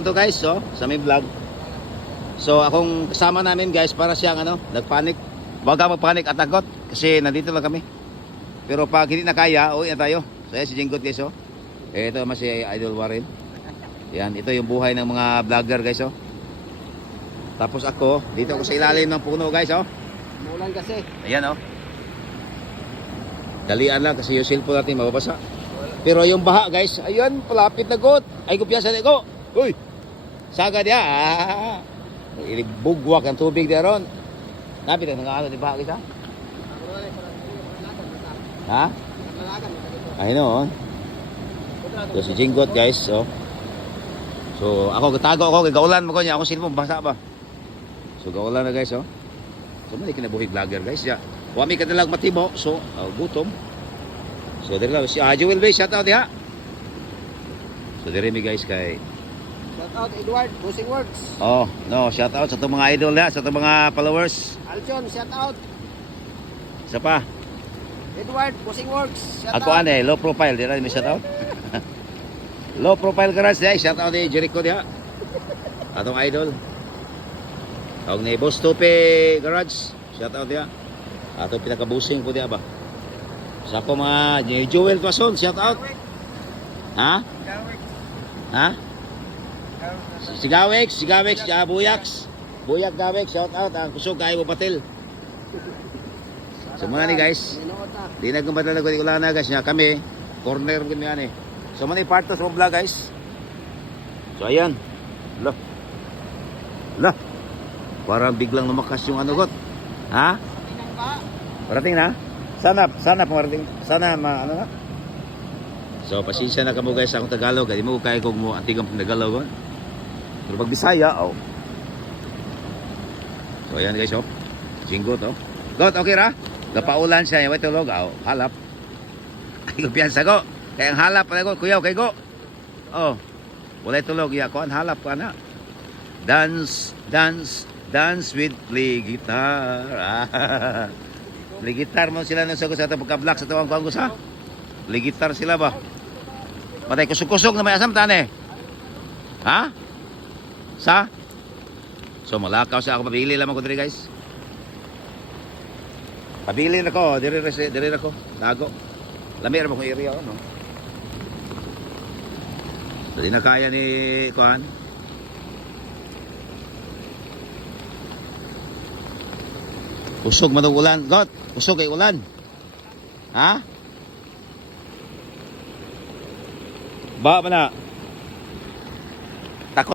Ito guys, so, sa may vlog. So akong kasama namin guys para siyang nagpanik. Huwag ka magpanik at takot kasi nandito lang kami. Pero pag hindi na kaya, uwi na tayo. So yan si Jinggot guys, oh. Ito naman si Idol Warren. Yan, ito yung buhay ng mga vlogger guys, oh. Tapos ako, dito ako sa ilalim ng puno guys, oh. Umulan kasi. Ayan, oh. Dalian lang kasi yung cellphone natin mababasa. Pero yung baha guys, ayun, palapit na got. Ay, kumpiyansa na ko. Uy! Saga dia. Ilibugwak ang tubig dia ron. Napit ang nangalo ni baha guys, ha? Ha? Ayun, oh. So si Jinggot guys, oh. So ako gatago ako, gaulan mo ko niya, ako cellphone basa ba. So gaulan na guys, oh. So mali kinabuhi vlogger guys, ya. Wami ka dalag matimo, so gutom. So diri lang si Joel Bay, shout out diha. So diri mi guys kay Shout out Edward, Bossing Works. oh, no, shout out sa itong mga idol diha, sa itong mga followers. Aljon, shout out. Isa pa. Edward, Bossing Works. Shout Ako out. low profile dira mi shout out. Low profile garage diha, shout out ni Jericho diha. Atong idol. Tawag ni Boss Tope Garage, shout out diha. Ato pinaka-busing ko diha ba. Sa ako mga Joel Tuason, shout out. Ha? Ha? Sigawex, Buyaks. Buyak Gawex, shout out. Ang kusog kay mo patil. So muna ni guys. Di na gumbata na ko na guys niya kami. Corner kami ani. So muna part to sa vlog guys. So ayan. Lah. Parang biglang lumakas yung got. Ha? Parating na? Sana pumarating. Sana na. So pasensya na kamo guys akong Tagalog. Di mo kaya kog mo antigang Tagalog. Pero pag Bisaya, oh. So ayan guys, oh. Jinggot, oh. Got, okay ra? Napaulan siya, yung tulog, oh. Halap. Ay, kumpiyansa ko. Kaya ang halap, ko, kuyaw, kay go. Oh. Wala tulog, ya ko, ang halap ka na. Dance with play guitar. Play guitar mo sila nung sagot sa ito pagka-black sa tawang kuanggos, ha? Play guitar sila ba? Patay kusog-kusog na may asam tane. Ha? Sa? So malakaw sa ako, mabili lamang ko diri guys. Pabili na ko, diri na ko. Dago. Lamir mo kong area, no? Dali na kaya ni Kuhan. Usog man ang ulan, God. Usog ay ulan. Ha? Ba man na.